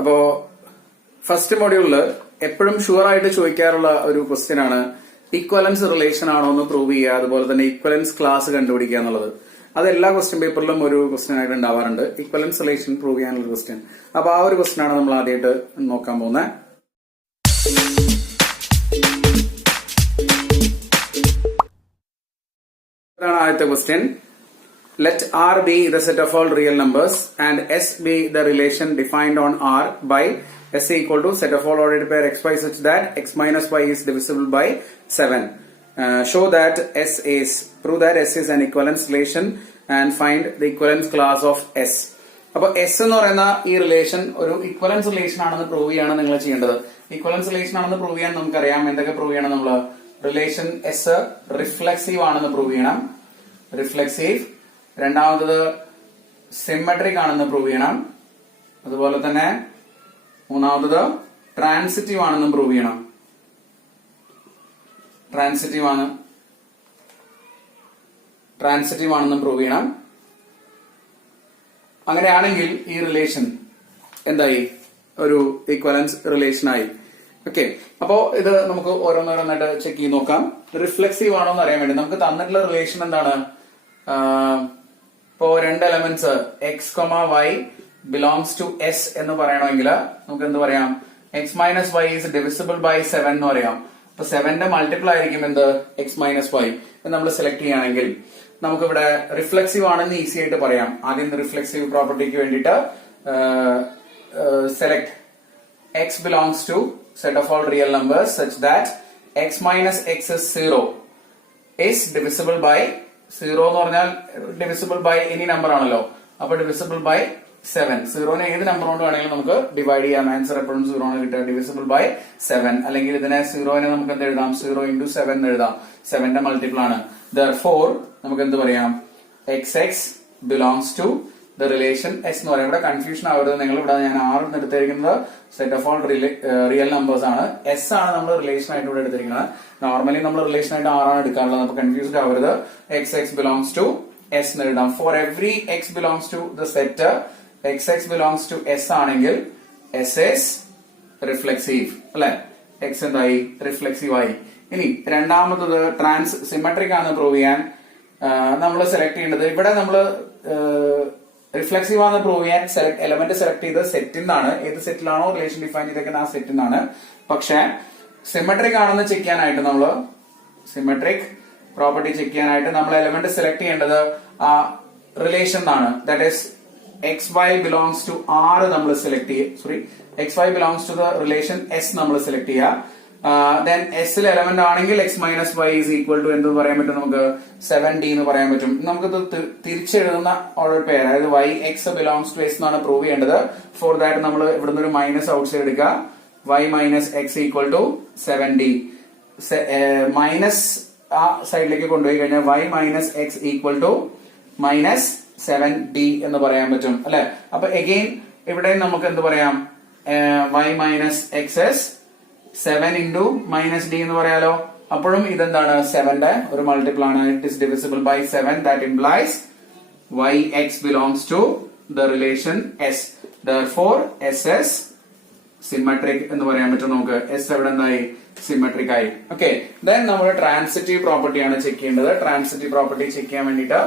അപ്പോ ഫസ്റ്റ് മൊഡ്യൂളില് എപ്പോഴും ഷുവർ ആയിട്ട് ചോദിക്കാറുള്ള ഒരു ക്വസ്റ്റ്യൻ ആണ് ഇക്വലൻസ് റിലേഷൻ ആണോ എന്ന് പ്രൂവ് ചെയ്യുക, അതുപോലെ തന്നെ ഇക്വലൻസ് ക്ലാസ് കണ്ടുപിടിക്കുക എന്നുള്ളത്. അത് എല്ലാ ക്വസ്റ്റ്യൻ പേപ്പറിലും ഒരു ക്വസ്റ്റ്യൻ ആയിട്ട് ഉണ്ടാവാറുണ്ട്. ഇക്വലൻസ് റിലേഷൻ പ്രൂവ് ചെയ്യാനുള്ള ക്വസ്റ്റ്യൻ. അപ്പൊ ആ ഒരു ക്വസ്റ്റ്യൻ ആണ് നമ്മൾ ആദ്യമായിട്ട് നോക്കാൻ പോകുന്നത്. ഇതാണ് ആദ്യത്തെ question. Let R be the set of all real numbers and S be the relation defined on R by S equal to set of all ordered pair x y such that x minus y is divisible by 7. Show that prove that S is an equivalence relation and find the equivalence class of S. അപ്പൊ S എന്ന് പറയുന്ന ഈ relation ഒരു ഇക്വലൻസ് relation ആണെന്ന് prove ചെയ്യാണ് നിങ്ങൾ ചെയ്യേണ്ടത്. ഇക്വലൻസ് relation ആണെന്ന് പ്രൂവ് ചെയ്യാൻ നമുക്കറിയാം എന്തൊക്കെ പ്രൂവ് ചെയ്യണം. നമ്മള് റിലേഷൻ എസ് റിഫ്ലെക്സീവ് ആണെന്ന് പ്രൂവ് ചെയ്യണം. റിഫ്ലെക്സീവ്. രണ്ടാമത്തത് സിമെട്രിക് ആണെന്ന് പ്രൂവ് ചെയ്യണം. അതുപോലെ തന്നെ മൂന്നാമത്തത് ട്രാൻസിറ്റീവ് ആണെന്നും പ്രൂവ് ചെയ്യണം. ട്രാൻസിറ്റീവ് ആണെന്നും പ്രൂവ് ചെയ്യണം. അങ്ങനെയാണെങ്കിൽ ഈ റിലേഷൻ എന്തായി? ഒരു ഇക്വലൻസ് റിലേഷൻ ആയി. ഓക്കെ, അപ്പോ ഇത് നമുക്ക് ഓരോന്നോരോന്നായിട്ട് ചെക്ക് ചെയ്ത് നോക്കാം. റിഫ്ലെക്സീവ് ആണോ എന്ന് അറിയാൻ വേണ്ടി നമുക്ക് തന്നിട്ടുള്ള റിലേഷൻ എന്താണ്? ഇപ്പോ രണ്ട് elements x y belongs to S എന്ന് പറയണമെങ്കിൽ നമുക്ക് എന്ത് പറയാം? X minus y is divisible by 7 എന്ന് പറയാം. അപ്പൊ 7ന്റെ മൾട്ടിപ്പിൾ ആയിരിക്കും എന്ത്? X minus y. നമ്മൾ സെലക്ട് ചെയ്യുകയാണെങ്കിൽ നമുക്കിവിടെ റിഫ്ലെക്സീവ് ആണെന്ന് ഈസി ആയിട്ട് പറയാം. ആദ്യം റിഫ്ലെക്സീവ് പ്രോപ്പർട്ടിക്ക് വേണ്ടിയിട്ട് select x belongs to set of all real numbers such that x minus x is 0 is divisible by 0 എന്ന് പറഞ്ഞാൽ ഡിവിസിബിൾ ബൈ എനി നമ്പർ ആണല്ലോ. അപ്പൊ ഡിവിസിബിൾ ബൈ 7. 0നെ ഏത് നമ്പർ കൊണ്ട് വേണമെങ്കിലും നമുക്ക് ഡിവൈഡ് ചെയ്യാം. ആൻസർ എപ്പോഴും 0 ആണ് കിട്ടുക. Divisible by 7. അല്ലെങ്കിൽ ഇതിനെ 0നെ നമുക്ക് എന്ത് എഴുതാം? 0 into 7 എന്ന് എഴുതാം. 7ന്റെ മൾട്ടിപ്പിൾ ആണ്. Therefore നമുക്ക് എന്ത് പറയാം? xx belongs to the relation s എന്ന് പറയാം. ഇവിടെ കൺഫ്യൂഷൻ ആവരുത്. നിങ്ങൾ ഇവിടെ ഞാൻ R എന്ന് എടുത്തിരിക്കുന്നത് set of all real numbers ആണ്. എസ് ആണ് നമ്മൾ റിലേഷൻ ആയിട്ട് ഇവിടെ എടുത്തിരിക്കുന്നത്. നോർമലി നമ്മൾ റിലേഷൻ ആയിട്ട് R ആണ് എടുക്കാറുള്ളത്. അപ്പൊ കൺഫ്യൂസ്ഡ് ആവരുത്. xx belongs to s എന്ന് എഴുതാം. For every x belongs to the set xx belongs to s ആണെങ്കിൽ s is reflexive അല്ലെ? x എന്തായി? റിഫ്ലെക്സീവ് ആയി. ഇനി രണ്ടാമത്തത് സിമെട്രിക് ആണെന്ന് പ്രൂവ് ചെയ്യാൻ നമ്മൾ സെലക്ട് ചെയ്യേണ്ടത്, ഇവിടെ നമ്മൾ റിഫ്ലെക്സീവ് ആണെന്ന് പ്രൂവ് ചെയ്യാൻ എലമെന്റ് സെലക്ട് ചെയ്ത് സെറ്റിൽ നിന്നാണ്. ഏത് സെറ്റിലാണോ റിലേഷൻ ഡിഫൈൻ ചെയ്തേക്കുന്നത് ആ സെറ്റിൽ നിന്നാണ്. പക്ഷെ സിമെട്രിക് ആണെന്ന് ചെക്ക് ചെയ്യാനായിട്ട് നമ്മള് സിമെട്രിക് പ്രോപ്പർട്ടി ചെക്ക് ചെയ്യാനായിട്ട് നമ്മൾ എലമെന്റ് സെലക്ട് ചെയ്യേണ്ടത് ആ റിലേഷൻ എന്നാണ്. That is x y belongs to R നമ്മൾ സെലക്ട് ചെയ്യുക. X y belongs to the relation S നമ്മൾ സെലക്ട് ചെയ്യുക. ദെൻ എസിൽ എലമെന്റ് ആണെങ്കിൽ x minus y is equal to എന്ത് പറയാൻ പറ്റും? നമുക്ക് 7d എന്ന് പറയാൻ പറ്റും. നമുക്കിത് തിരിച്ചെഴുതുന്ന ഓർഡർ പെയർ, അതായത് y x belongs to S എന്നാണ് പ്രൂവ് ചെയ്യേണ്ടത്. ഫോർ ദാറ്റ് നമ്മൾ ഇവിടുന്ന് ഒരു മൈനസ് ഔട്ട് സൈഡ് എടുക്കുക. Y minus x equal to 7d. Minus ആ സൈഡിലേക്ക് കൊണ്ടുപോയി കഴിഞ്ഞാൽ y minus x equal to minus 7d എന്ന് പറയാൻ പറ്റും അല്ലെ? അപ്പൊ എഗെയിൻ ഇവിടെ നമുക്ക് എന്ത് പറയാം? Y minus x is 7 into minus d എന്ന് പറയാലോ. അപ്പോഴും ഇതെന്താണ്? 7ന്റെ ഒരു മൾട്ടിപ്പിൾ ആണ്. It is divisible by 7. That implies y x belongs to the relation S. Therefore SS symmetric എന്ന് പറയാൻ പറ്റും നമുക്ക്. എസ് എവിടെ എന്തായി? സിമെട്രിക് ആയി. ഓക്കെ, ദെൻ നമ്മൾ ട്രാൻസിറ്റീവ് പ്രോപ്പർട്ടിയാണ് ചെക്ക് ചെയ്യേണ്ടത്. ട്രാൻസിറ്റീവ് പ്രോപ്പർട്ടി ചെക്ക് ചെയ്യാൻ വേണ്ടിയിട്ട്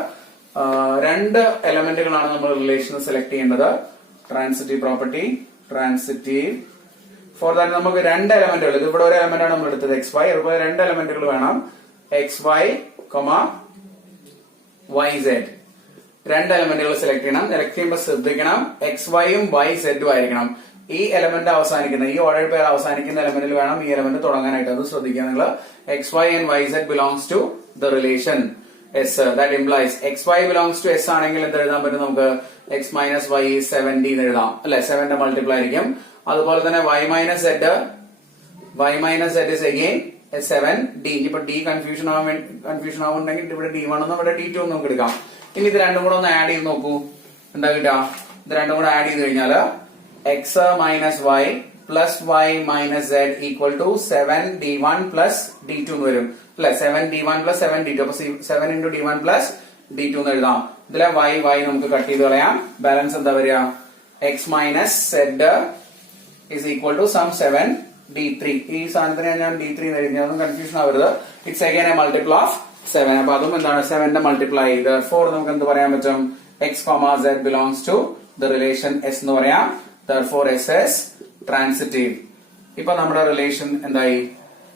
രണ്ട് എലമെന്റുകളാണ് നമ്മൾ റിലേഷന് സെലക്ട് ചെയ്യേണ്ടത്. Transitive property, transitive. For that നമുക്ക് രണ്ട് എലമെന്റുകൾ, ഇത് ഇവിടെ ഒരു എലമെന്റ് ആണ് നമ്മൾ എടുത്തത് എക്സ് വൈ, അതുപോലെ രണ്ട് എലമെന്റുകൾ വേണം. എക്സ് വൈ വൈ സെഡ് രണ്ട് എലമെന്റുകൾ സെലക്ട് ചെയ്യണം. സെലക്ട് ചെയ്യുമ്പോൾ ശ്രദ്ധിക്കണം എക്സ് വൈയും വൈ സെഡും ആയിരിക്കണം. ഈ എലമെന്റ് അവസാനിക്കുന്ന, ഈ ഓർഡർ പെയർ അവസാനിക്കുന്ന എലമെന്റിൽ വേണം ഈ എലമെന്റ് തുടങ്ങാനായിട്ട്. അത് ശ്രദ്ധിക്കുക നിങ്ങൾ. X y and y z belongs to the relation S. That implies x y belongs to S ആണെങ്കിൽ എന്ത് എഴുതാൻ പറ്റും? നമുക്ക് എക്സ് മൈനസ് വൈ 7d എന്ന് എഴുതാം അല്ലെ? 7ന്റെ മൾട്ടിപ്പിൾ ആയിരിക്കും. അതുപോലെ തന്നെ y minus z is again 7d. ഇപ്പൊ d കൺഫ്യൂഷൻ ആവുന്നുണ്ടെങ്കിൽ ഇവിടെ d1 എന്നും ഇവിടെ d2 എന്നും നമുക്ക് എടുക്കാം. ഇനി ഇത് രണ്ടും കൂടെ ഒന്ന് ആഡ് ചെയ്ത് നോക്കൂ. എന്താ കിട്ടുക? ഇത് രണ്ടും കൂടെ ആഡ് ചെയ്ത് കഴിഞ്ഞാല് x minus y plus y minus z equal to 7d1 plus d2 എന്ന് വരും അല്ലെ? 7d1 plus 7d2. അപ്പൊ 7 into d1 പ്ലസ് d2 എന്ന് എഴുതാം. ഇതിലെ y നമുക്ക് കട്ട് ചെയ്ത് കളയാം. ബാലൻസ് എന്താ വരിക? X minus z is equal to some 7 D3. ഈ സാധനത്തിന് ഞാൻ D3 എഴുതി, അതൊന്നും കൺഫ്യൂഷൻ ആവരുത്. It's again A multiple of 7. അപ്പൊ അതും എന്താണ് 7ന്റെ മൾട്ടിപ്ലൈ. therefore നമുക്ക് എന്ത് പറയാൻ പറ്റും, x, z belongs to the relation S എന്ന് പറയാം. therefore S is transitive. ഇപ്പൊ നമ്മുടെ റിലേഷൻ എന്തായി,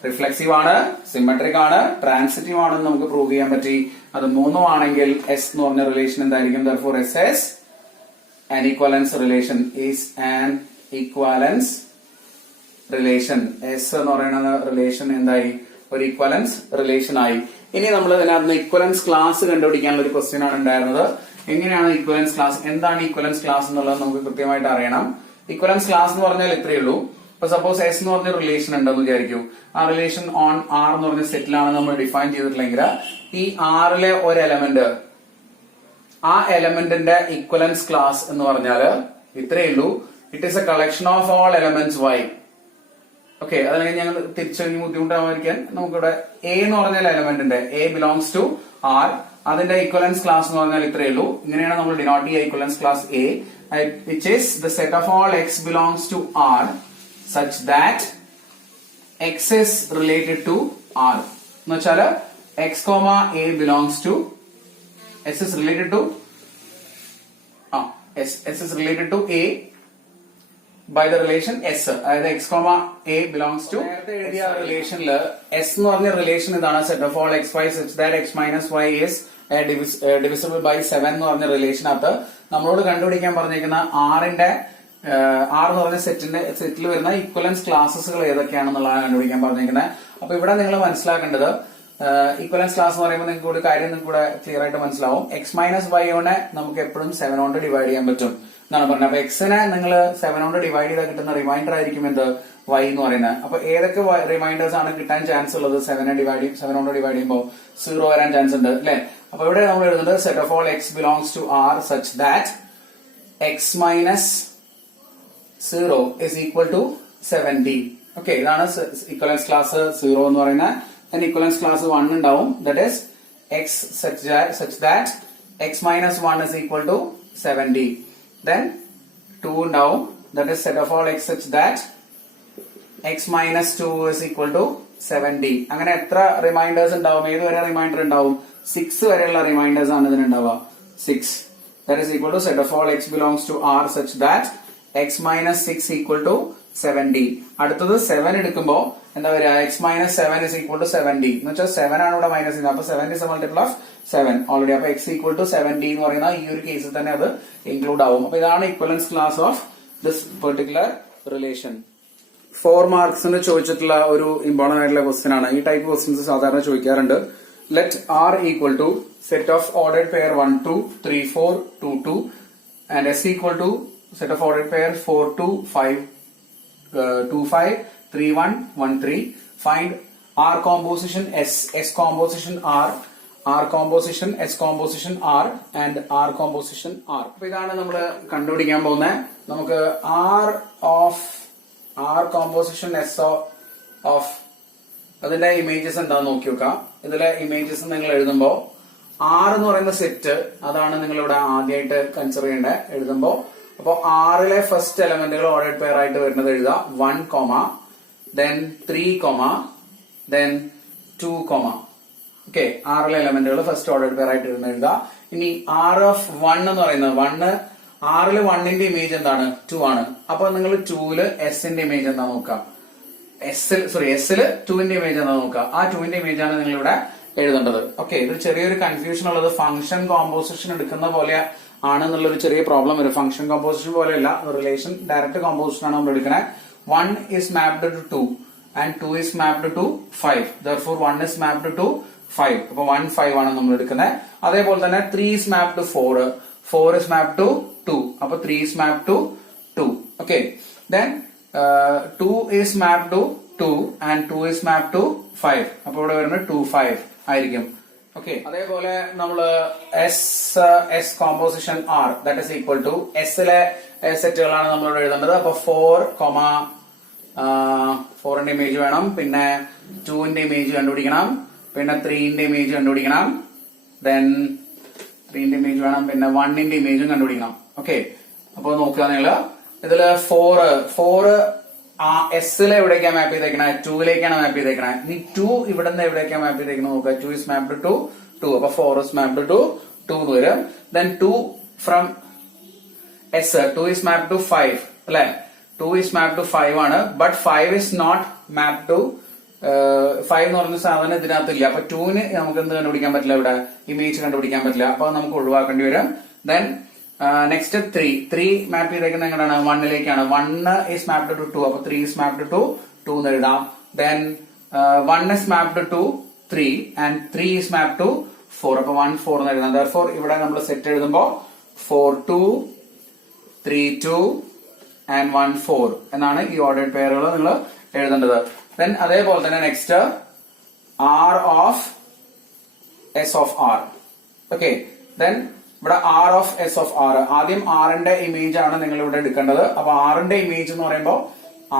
റിഫ്ലെക്സീവ് ആണ്, സിമെട്രിക് ആണ്, ട്രാൻസിറ്റീവ് ആണെന്ന് നമുക്ക് പ്രൂവ് ചെയ്യാൻ പറ്റി. അത് മൂന്നും ആണെങ്കിൽ S എന്ന് പറഞ്ഞ റിലേഷൻ എന്തായിരിക്കും, therefore S is an equivalence relation, is an equivalence relation. S എന്ന് പറയുന്ന റിലേഷൻ എന്തായി, ഒരു ഇക്വലൻസ് റിലേഷൻ ആയി. ഇനി നമ്മൾ ഇതിനകത്ത് ഇക്വലൻസ് ക്ലാസ് കണ്ടുപിടിക്കാനുള്ള ഒരു ക്വസ്റ്റ്യൻ ആണ് ഉണ്ടായിരുന്നത്. എങ്ങനെയാണ് ഇക്വലൻസ് ക്ലാസ്, എന്താണ് ഇക്വലൻസ് ക്ലാസ് എന്നുള്ളത് നമുക്ക് കൃത്യമായിട്ട് അറിയണം. ഇക്വലൻസ് ക്ലാസ് എന്ന് പറഞ്ഞാൽ ഇത്രയേ ഉള്ളൂ. ഇപ്പൊ സപ്പോസ് എസ് എന്ന് പറഞ്ഞ റിലേഷൻ ഉണ്ടെന്ന് വിചാരിക്കൂ. ആ റിലേഷൻ ഓൺ ആർ എന്ന് പറഞ്ഞ സെറ്റിലാണ് നമ്മൾ ഡിഫൈൻ ചെയ്തിട്ടില്ലെങ്കിൽ ഈ ആറിലെ ഒരു എലമെന്റ്, ആ എലമെന്റിന്റെ ഇക്വലൻസ് ക്ലാസ് എന്ന് പറഞ്ഞാൽ ഇത്രയേ ഉള്ളൂ. It is a collection of all elements y. Okay, അതല്ലെങ്കിൽ ഞങ്ങൾ തിരിച്ചറിഞ്ഞ് ബുദ്ധിമുട്ടാവാതിരിക്കാൻ നമുക്കിവിടെ എ എന്ന് പറഞ്ഞ എലമെന്റിന്റെ എ ബിലോങ്സ് ടു ആർ, അതിന്റെ ഇക്വലൻസ് ക്ലാസ് എന്ന് പറഞ്ഞാൽ ഇത്രയേ ഉള്ളൂ. ഇങ്ങനെയാണ് നമ്മൾ ഡിനോട്ട് ചെയ്യുക equivalence class a, which is the set of all x belongs to R such that x is related to r. എന്ന് വെച്ചാൽ x, a belongs to s is related to s is related to a by the relation s. അതായത് x, a belongs to, നേരത്തെ എഴുതിയ റിലേഷനിൽ s എന്ന് പറഞ്ഞ relation ഇതാണ്, set of all x y such that x minus y is divisible by 7 എന്ന് പറഞ്ഞ റിലേഷനകത്ത് നമ്മളോട് കണ്ടുപിടിക്കാൻ പറഞ്ഞിരിക്കുന്ന ആറിന്റെ ആർ എന്ന് പറഞ്ഞ സെറ്റിൽ വരുന്ന ഇക്വലൻസ് ക്ലാസസുകൾ ഏതൊക്കെയാണെന്നുള്ളതാണ് കണ്ടുപിടിക്കാൻ പറഞ്ഞിരിക്കുന്നത്. അപ്പൊ ഇവിടെ നിങ്ങൾ മനസ്സിലാക്കേണ്ടത്, ഇക്വലൻസ് ക്ലാസ് എന്ന് പറയുമ്പോൾ നിങ്ങൾക്ക് ഒരു കാര്യം നിങ്ങൾക്ക് ഇവിടെ ക്ലിയർ ആയിട്ട് മനസ്സിലാവും. എക്സ് മൈനസ് വൈയോനെ നമുക്ക് എപ്പോഴും 7 കൊണ്ട് ഡിവൈഡ് ചെയ്യാൻ പറ്റും എന്നാണ് പറഞ്ഞത്. അപ്പൊ എക്സിനെ നിങ്ങൾ 7 കൊണ്ട് ഡിവൈഡ് ചെയ്താൽ കിട്ടുന്ന റിമൈൻഡർ ആയിരിക്കും എന്ത്, വൈ എന്ന് പറയുന്നത്. അപ്പൊ ഏതൊക്കെ റിമൈൻഡേഴ്സ് ആണ് കിട്ടാൻ ചാൻസ് ഉള്ളത്, 7 കൊണ്ട് ഡിവൈഡ് ചെയ്യുമ്പോൾ 0 വരാൻ ചാൻസ് ഉണ്ട് അല്ലെ. അപ്പൊ ഇവിടെ നമ്മൾ എഴുതുന്നത് set of all x belongs to R such that x minus 0 is equal to 7d. Okay, ഇതാണ് ഇക്വലൻസ് ക്ലാസ് 0 എന്ന് പറയുന്നത്. ഇക്വലൻസ് ക്ലാസ് 1 ഉണ്ടാവും, that is x such that x minus 1 is equal to 7d. then 2 ഉണ്ടാവും, that is set of all x such that x minus 2 is equal to 7d. അങ്ങനെ എത്ര reminders ഉണ്ടാവും, ഏതുവരെ reminder ഉണ്ടാവും, 6 വരെയുള്ള റിമൈൻഡേഴ്സ് ആണ് ഇതിനുണ്ടാവുക. 6 that is equal to set of all x belongs to r such that x minus 6 equal to 7d. അടുത്തത് 7 എടുക്കുമ്പോ എന്താ പറയുക, x minus 7 is equal to 7d എന്ന് വെച്ചാൽ 7 ആണ് ഇവിടെ മൈനസ് ചെയ്യുന്നത്. അപ്പൊ 7 is a multiple of 7 already. അപ്പൊ x equal to 7d എന്ന് പറയുന്ന ഈ ഒരു കേസിൽ തന്നെ അത് ഇൻക്ലൂഡ് ആവും. അപ്പൊ ഇതാണ് equivalence class of this particular relation. 4 മാർക്സിന് ചോദിച്ചിട്ടുള്ള ഒരു ഇമ്പോർട്ടന്റ് ആയിട്ടുള്ള ക്വസ്റ്റ്യൻ ആണ്. ഈ ടൈപ്പ് ക്വസ്റ്റ്യൻസ് സാധാരണ ചോദിക്കാറുണ്ട്. Let r equal to set of ordered pair 1 2 3 4 2 2 and s equal to set of ordered pair 4 2 5 2 5 3 1 1 3. Find R composition S, S composition R, R composition S composition R and R composition R. അപ്പൊ ഇതാണ് നമ്മൾ കണ്ടുപിടിക്കാൻ പോകുന്നത്. നമുക്ക് R composition S of അതിന്റെ images എന്താന്ന് നോക്കി നോക്കാം. ഇതിലെ ഇമേജസ് നിങ്ങൾ എഴുതുമ്പോ R എന്ന് പറയുന്ന സെറ്റ്, അതാണ് നിങ്ങൾ ഇവിടെ ആദ്യമായിട്ട് കൺസിഡർ ചെയ്യേണ്ടത് എഴുതുമ്പോ. അപ്പൊ ആറിലെ ഫസ്റ്റ് എലമെന്റുകൾ ഓർഡേഡ് പെയർ ആയിട്ട് വരുന്നത് എഴുതാം. 1, then 3, then 2. ഓക്കെ, ആറിലെ എലമെന്റുകൾ ഫസ്റ്റ് ഓർഡേഡ് പെയർ ആയിട്ട് വരുന്നത് എഴുതാം. ഇനി R of 1 എന്ന് പറയുന്നത് ആറില് 1ന്റെ ഇമേജ് എന്താണ്, 2 ആണ്. അപ്പൊ നിങ്ങൾ 2ല് എസിന്റെ ഇമേജ് എന്താ നോക്കാം, എസില് 2ന്റെ ഇമേജ് എന്താ നോക്കാം. ആ 2ന്റെ ഇമേജ് ആണ് നിങ്ങൾ ഇവിടെ എഴുതേണ്ടത്. ഓക്കെ, ഇത് ചെറിയൊരു കൺഫ്യൂഷൻ ഉള്ളത് ഫംഗ്ഷൻ കോമ്പോസിഷൻ എടുക്കുന്ന പോലെ ആണെന്നുള്ളൊരു ചെറിയ പ്രോബ്ലം വരും. ഫംഗ്ഷൻ കോമ്പോസിഷൻ പോലെയല്ല, റിലേഷൻ ഡയറക്റ്റ് കോമ്പോസിഷൻ ആണ് നമ്മൾ എടുക്കുന്നത്. 1 is mapped to 2 and 2 is mapped to 5. therefore 1 is mapped to 5. അപ്പൊ 1 5 ആണ് നമ്മൾ എടുക്കുന്നത്. അതേപോലെ തന്നെ 3 is mapped to 4, 4 is mapped to 2. അപ്പൊ 3 is mapped to 2. okay, then 2 is mapped to 2 and 2 is mapped to 5. അപ്പൊ ഇവിടെ വരുന്നത് 2 5 ആയിരിക്കും. ഓക്കെ, അതേപോലെ നമ്മള് S composition R that is equal to എസിലെ സെറ്റുകളാണ് നമ്മളിവിടെ എഴുതേണ്ടത്. അപ്പൊ 4ന്റെ ഇമേജ് വേണം, പിന്നെ 2ന്റെ ഇമേജ് കണ്ടുപിടിക്കണം, പിന്നെ 3ന്റെ ഇമേജ് കണ്ടുപിടിക്കണം, then 3ന്റെ ഇമേജ് വേണം, പിന്നെ 1ന്റെ ഇമേജും കണ്ടുപിടിക്കണം. ഓക്കെ, അപ്പൊ നോക്കുക നിങ്ങള് ഇതില് 4 എസ്സിൽ എവിടേക്കാണ് മാപ്പ് ചെയ്തേക്കണേ? 2ലേക്കാണ് മാപ്പ് ചെയ്തേക്കണേ. ഇനി 2 ഇവിടെ നിന്ന് എവിടേക്കാണ് മാപ്പ് ചെയ്തേക്കുന്നത് നോക്കുക. 2 is mapped to 2. അപ്പൊ 4 is mapped to 2 എന്ന് വരും. Then 2 from S, 2 is mapped to 5 അല്ലെ? 2 is mapped to 5 ആണ്. But 5 is not mapped to 5 എന്ന് പറഞ്ഞ സാധനം ഇതിനകത്തില്ല. അപ്പൊ 2ന് നമുക്ക് എന്ത് കണ്ടുപിടിക്കാൻ പറ്റില്ല? ഇവിടെ ഇമേജ് കണ്ടുപിടിക്കാൻ പറ്റില്ല. അപ്പൊ നമുക്ക് ഒഴിവാക്കേണ്ടി വരും. Then നെക്സ്റ്റ് 3 മാപ്പ് ചെയ്തേക്കുന്നത് എങ്ങനെയാണ്? 1ലേക്കാണ്. 1 is mapped to 2. അപ്പൊ 3 is mapped to 2 എന്ന് എഴുതാം. Then 1 is mapped to 3 and 3 is mapped to 4. അപ്പൊ 1 4 എന്ന് എഴുതാം. Therefore ഇവിടെ നമ്മൾ സെറ്റ് എഴുതുമ്പോ 4 2 3 2 and 1 4 എന്നാണ് ഈ ഓർഡേഡ് പെയറുകൾ നിങ്ങൾ എഴുതേണ്ടത്. Then അതേപോലെ തന്നെ next R of S of R. Okay. Then ഇവിടെ R of S of R. ആദ്യം R-ന്റെ ഇമേജ് ആണ് നിങ്ങൾ ഇവിടെ എടുക്കേണ്ടത്. അപ്പൊ R-ന്റെ ഇമേജ് എന്ന് പറയുമ്പോൾ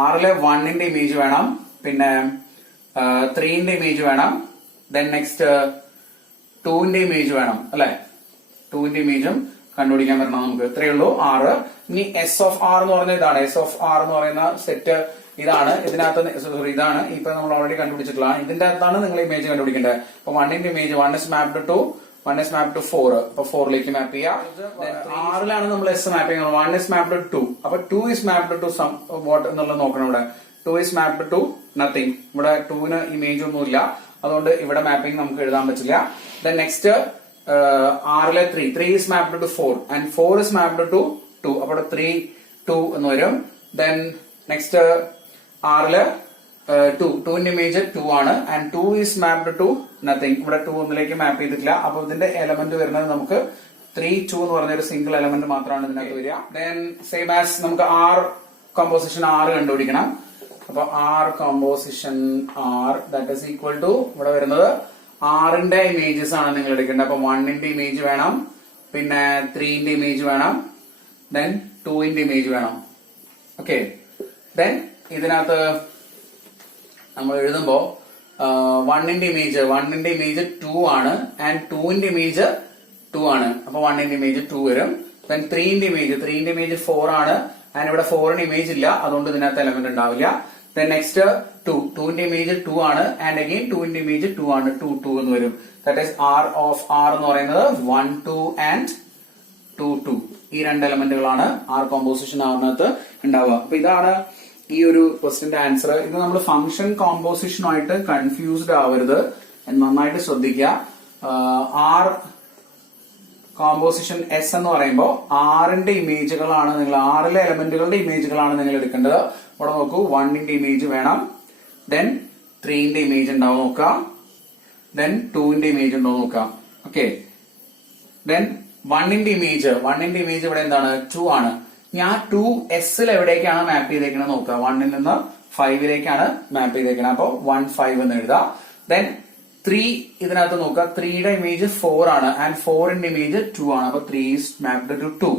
R-ലെ 1ന്റെ ഇമേജ് വേണം, പിന്നെ 3ന്റെ ഇമേജ് വേണം, ദെൻ നെക്സ്റ്റ് 2ന്റെ ഇമേജ് വേണം അല്ലെ? 2ന്റെ ഇമേജും കണ്ടുപിടിക്കാൻ പറ്റണം നമുക്ക്. ഇത്രയേ ഉള്ളൂ R. ഇനി S of R എന്ന് പറഞ്ഞ ഇതാണ്. S of R എന്ന് പറയുന്ന സെറ്റ് ഇതാണ്. ഇതിനകത്ത് സോറി ഇതാണ് ഇപ്പൊ നമ്മൾ ഓൾറെഡി കണ്ടുപിടിച്ചിട്ടുള്ള. ഇതിന്റെ അകത്താണ് നിങ്ങൾ ഇമേജ് കണ്ടുപിടിക്കേണ്ടത്. അപ്പൊ 1ന്റെ image 1 is mapped to 1 is mapped to 4. അപ്പൊ 4ലേക്ക് മാപ്പ് ചെയ്യാം. R-ലാണ് നമ്മൾ S മാപ്പ് ചെയ്യുന്നത്. 1 is mapped to 2. അപ്പൊ 2 is mapped to some what എന്നുള്ളത് നോക്കണം. ഇവിടെ 2 is mapped to nothing. ഇവിടെ 2ന് ഇമേജ് ഒന്നുമില്ല, അതുകൊണ്ട് ഇവിടെ മാപ്പിംഗ് നമുക്ക് എഴുതാൻ പറ്റില്ല. Then next R-ലെ 3 is mapped to 4 and 4 is mapped to 2. അപ്പൊ 3 2 എന്ന് വരും. Then next R-ലെ 2ന്റെ ഇമേജ് 2 ആണ് and 2 is mapped to nothing. ഇവിടെ 2 ഒന്നിലേക്ക് മാപ്പ് ചെയ്തിട്ടില്ല. അപ്പൊ ഇതിന്റെ എലമെന്റ് വരുന്നത് നമുക്ക് 3 2 എന്ന് പറഞ്ഞ ഒരു സിംഗിൾ എലമെന്റ് മാത്രമാണ് ഇതിനകത്ത് വരിക. Then same as നമുക്ക് R composition R കണ്ടുപിടിക്കണം. അപ്പൊ R composition R that is equal to ഇവിടെ വരുന്നത് R-ന്റെ ഇമേജസ് ആണ് നിങ്ങൾ എടുക്കേണ്ടത്. അപ്പൊ 1ന്റെ ഇമേജ് വേണം, പിന്നെ 3ന്റെ ഇമേജ് വേണം, then 2ന്റെ ഇമേജ് വേണം. ഓക്കെ. Then ഇതിനകത്ത് നമ്മൾ എഴുതുമ്പോ 1ന്റെ ഇമേജ് 2 ആണ് ആൻഡ് 2ന്റെ ഇമേജ് 2 ആണ്. അപ്പൊ 1ന്റെ ഇമേജ് 2 വരും. then 3ന്റെ ഇമേജ് 4 ആണ് ആൻഡ് ഇവിടെ 4ന് ഇമേജ് ഇല്ല, അതുകൊണ്ട് ഇതിനകത്ത് എലമെന്റ് ഉണ്ടാവില്ല. then next 2ന്റെ ഇമേജ് 2 ആണ് ആൻഡ് അഗെയിൻ 2ന്റെ ഇമേജ് 2 ആണ്. 2 2 എന്ന് വരും. that is R of R എന്ന് പറയുന്നത് 1 2 and 2 2. ഈ രണ്ട് എലമെന്റുകളാണ് R കോമ്പോസിഷൻ ആറിനകത്ത് ഉണ്ടാവുക. അപ്പൊ ഇതാണ് ഈ ഒരു ക്വസ്റ്റിന്റെ ആൻസർ. ഇത് നമ്മൾ ഫംഗ്ഷൻ കോമ്പോസിഷനുമായിട്ട് കൺഫ്യൂസ്ഡ് ആവരുത്, നന്നായിട്ട് ശ്രദ്ധിക്കുക. R കോമ്പോസിഷൻ S എന്ന് പറയുമ്പോൾ R-ന്റെ ഇമേജുകളാണ് നിങ്ങൾ, R-ലെ എലമെന്റുകളുടെ ഇമേജുകളാണ് നിങ്ങൾ എടുക്കേണ്ടത്. ഇവിടെ നോക്കൂ, 1ന്റെ ഇമേജ് വേണം, ദെൻ 3ന്റെ ഇമേജ് ഉണ്ടാവും നോക്കാം, ദെൻ 2ന്റെ ഇമേജ് ഉണ്ടോ നോക്കാം. ഓക്കെ. ദെൻ 1ന്റെ ഇമേജ് ഇവിടെ എന്താണ്? 2 ആണ്. ഞാൻ 2 S-ൽ എവിടേക്കാണ് മാപ്പ് ചെയ്തേക്കുന്നത് നോക്കുക. 1ൽ നിന്ന് 5ലേക്കാണ് മാപ്പ് ചെയ്തേക്കുന്നത്. അപ്പൊ 1 5 എന്ന് എഴുതാം. ദെൻ 3 ഇതിനകത്ത് നോക്കുക, 3യുടെ ഇമേജ് 4 ആണ് ആൻഡ് 4ന്റെ ഇമേജ് 2 ആണ്. അപ്പൊ 3 is mapped to 2.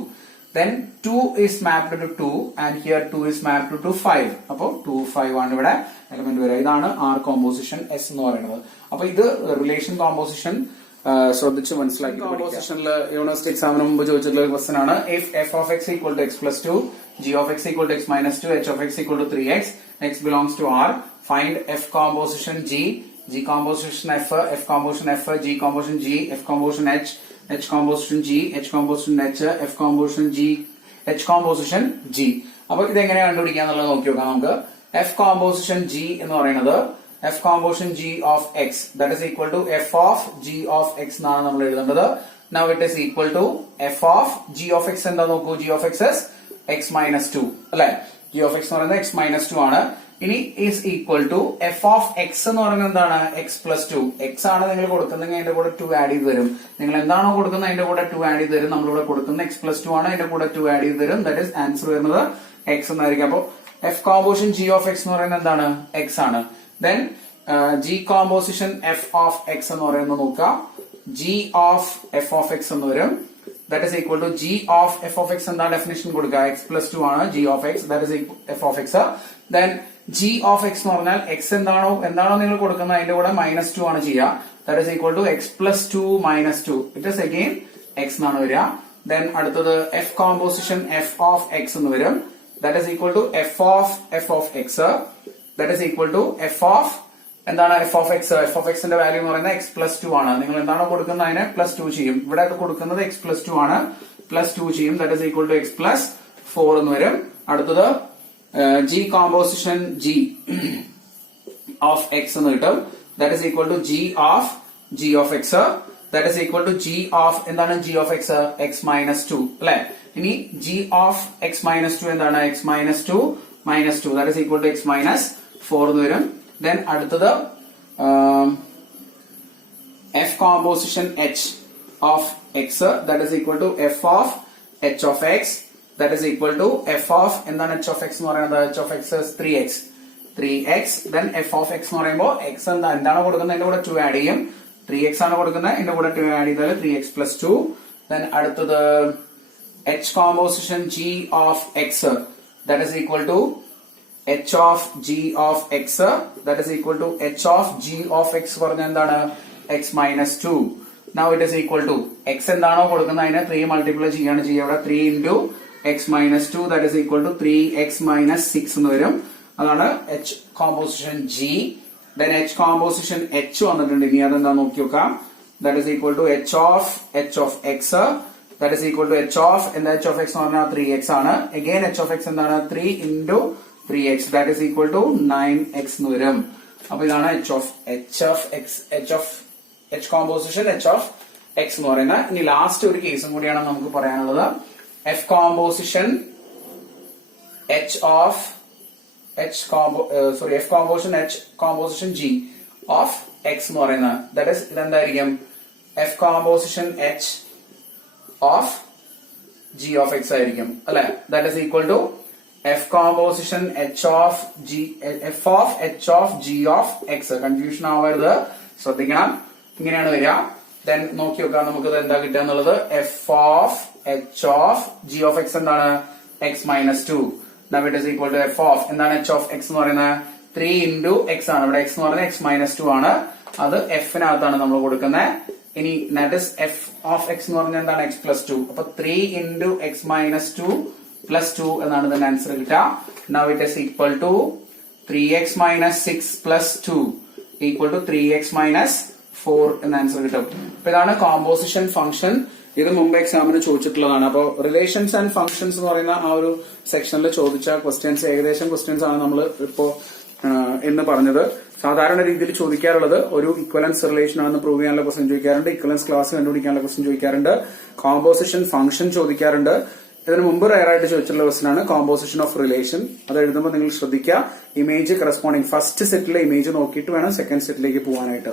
Then 2 is mapped to 2 and here 2 is mapped to 5. അപ്പൊ 2 5 ആണ് ഇവിടെ എലമെന്റ് വരിക. ഇതാണ് R കോമ്പോസിഷൻ S എന്ന് പറയുന്നത്. അപ്പൊ ഇത് റിലേഷൻ കോമ്പോസിഷൻ ശ്രദ്ധിച്ച് മനസ്സിലാക്കി. കോമ്പോസിഷനിൽ യൂണിവേഴ്സിറ്റി എക്സാമിന് മുമ്പ് ചോദിച്ചിട്ടുള്ള ക്വസ്റ്റൻ ആണ്. If f of x equal to x plus 2, g of x equal to x minus 2, h of x equal to 3x, x belongs to R, find f composition G, G composition F, F composition F, G composition G, F composition H, H composition G, H composition H, F composition G, H composition G. അപ്പൊ ഇതെങ്ങനെ കണ്ടുപിടിക്കാന്നുള്ളത് നോക്കി നോക്കാം നമുക്ക്. F composition G എന്ന് പറയുന്നത് F composition G of x that is equal to f of G of x എന്നാണ് നമ്മൾ എഴുതേണ്ടത്. Now it is equal to f of G of x എന്താ നോക്കൂ. G of x is x minus 2 അല്ലെ? G of x എന്ന് പറയുന്നത് x minus 2 ആണ്. ഇനി is equal to f of x എന്ന് പറയുന്നത് എന്താണ്? x plus 2. x ആണ് നിങ്ങൾ കൊടുക്കുന്നെങ്കിൽ അതിന്റെ കൂടെ 2 ആഡ് ചെയ്ത് തരും. നിങ്ങൾ എന്താണോ കൊടുക്കുന്നത് അതിന്റെ കൂടെ 2 ആഡ് ചെയ്ത് തരും. നമ്മളിവിടെ കൊടുക്കുന്ന x plus 2 ആണ്, അതിന്റെ കൂടെ 2 ആഡ് ചെയ്ത് തരും. ദാറ്റ് is ആൻസർ വരുന്നത് x എന്നായിരിക്കും. അപ്പൊ f composition G of x എന്ന് പറയുന്നത് എന്താണ്? x ആണ്. Then G composition f of x എന്ന് പറയുന്നത് നോക്കുക. G of f of x എന്ന് വരും. That is equal to G of f of x എന്താ ഡെഫിനിഷൻ കൊടുക്കുക? x plus 2 ആണ് G of x. That is f of x. Then G of x എന്ന് പറഞ്ഞാൽ x എന്താണോ നിങ്ങൾ കൊടുക്കുന്നത് അതിന്റെ കൂടെ -2 ആണ് ചെയ്യുക. That is equal to x plus 2 minus 2. It is again x എന്നാണ് വരിക. Then അടുത്തത് f composition f of x എന്ന് വരും. that is equal to f of x that is equal to f of എന്താണ് f of x ന്റെ value എന്ന് പറയുന്നത് x plus 2 ആണ്. നിങ്ങൾ എന്താണോ കൊടുക്കുന്നത് അതിനെ പ്ലസ് 2 ചെയ്യും. ഇവിടെ കൊടുക്കുന്നത് x plus 2 ആണ്, പ്ലസ് 2 ചെയ്യും. that is equal to x plus 4 എന്ന് വരും. അടുത്തത് g composition g of x എന്ന് കിട്ടും. that is equal to g of x that is equal to g of എന്താണ് g of x minus 2 അല്ലെ. ഇനി g of x minus 2 എന്താണ് x minus 2 minus 2 that is equal to x minus 4 എന്ന് വരും. then അടുത്തത് f composition h of x that is equal to f of h of x that is equal to f of എന്താണ് h of x എന്ന് പറയുന്നത് h of x is 3x then f of x എന്ന് പറയുമ്പോൾ x എന്താണ് കൊടുക്കുന്നത് അതിന്റെ കൂടെ 2 add ചെയ്യും. 3x ആണ് കൊടുക്കുന്നത് അതിന്റെ കൂടെ 2 ആഡ് ചെയ്താൽ 3x plus 2. then അടുത്തത് h composition g of x that is equal to h of g of x that is equal to h of g of x പറഞ്ഞ എന്താണ് x minus 2. now it is equal to x എന്താണോ കൊടുക്കുന്നത് അതിനെ 3 multiply ചെയ്യാണ് ചെയ്യുക. അവിടെ 3 into x minus 2 that is equal to 3x minus 6 എന്ന് വരും. അതാണ് h composition g. then h composition h വന്നിട്ടുണ്ട്. ഇനി അതെന്താ നോക്കി നോക്കാം. that is equal to h of x that is equal to h of എന്താ h of x എന്ന് പറഞ്ഞാൽ 3x ആണ്. again h of x എന്താണ് 3 into 3x that is equal to 9x എന്ന് വരും. അപ്പൊ ഇതാണ് h composition h of x എന്ന് പറയുന്നത്. ഇനി ലാസ്റ്റ് ഒരു കേസും കൂടിയാണ് നമുക്ക് പറയാനുള്ളത്. f composition g of x എന്ന് പറയുന്നത് that is ഇതെന്തായിരിക്കും f composition h of g of x ആയിരിക്കും അല്ലെ. that is equal to f composition h of g of x. Confusion ആവരുത്, ശ്രദ്ധിക്കണം. ഇങ്ങനെയാണ് വരിക. then നോക്കി നോക്കാം നമുക്ക് എന്താ കിട്ടുക എന്നുള്ളത്. f of h of g of x എന്താണ് x minus 2. now it is equal to f of എന്താണ് h of x എന്ന് പറയുന്നത് 3 into x ആണ്. ഇവിടെ x എന്ന് പറയുന്നത് x minus 2 ആണ്. അത് f നകത്താണ് നമ്മൾ കൊടുക്കുന്നത്. ഇനി that is f of x എന്ന് പറഞ്ഞാൽ എന്താണ് x plus 2. അപ്പൊ 3 into x minus 2 plus 2 എന്നാണ് ഇതിന്റെ ആൻസർ കിട്ടുക. now it is equal to 3x minus 6 plus 2 equal to 3x minus 4 എന്ന ആൻസർ കിട്ടും. അപ്പൊ ഇതാണ് കോമ്പോസിഷൻ ഫംഗ്ഷൻ. ഇത് മുമ്പ് എക്സാമിന് ചോദിച്ചിട്ടുള്ളതാണ്. അപ്പോൾ റിലേഷൻസ് ആൻഡ് ഫംഗ്ഷൻസ് എന്ന് പറയുന്ന ആ ഒരു സെക്ഷനിൽ ചോദിച്ച ക്വസ്റ്റ്യൻസ് ഏകദേശം ക്വസ്റ്റ്യൻസ് ആണ് നമ്മൾ ഇപ്പോ എന്ന് പറഞ്ഞത്. സാധാരണ രീതിയിൽ ചോദിക്കാറുള്ളത് ഒരു ഇക്വലൻസ് റിലേഷൻ ആണെന്ന് പ്രൂവ് ചെയ്യാനുള്ള ക്വസ്റ്റ്യൻ ചോദിക്കാറുണ്ട്, ഇക്വലൻസ് ക്ലാസ് കണ്ടുപിടിക്കാനുള്ള ക്വസ്റ്റ്യൻ ചോദിക്കാറുണ്ട്, കോമ്പോസിഷൻ ഫംഗ്ഷൻ ചോദിക്കാറുണ്ട്. ഇതിന് മുമ്പ് റയർ ആയിട്ട് ചോദിച്ചിട്ടുള്ള ക്വസ്റ്റ്യൻ ആണ് കോമ്പോസിഷൻ ഓഫ് റിലേഷൻ. അത് എഴുതുമ്പോൾ നിങ്ങൾ ശ്രദ്ധിക്കുക ഇമേജ് കറസ്പോണ്ടിങ് ഫസ്റ്റ് സെറ്റിലെ ഇമേജ് നോക്കിയിട്ട് വേണം സെക്കൻഡ് സെറ്റിലേക്ക് പോകാനായിട്ട്.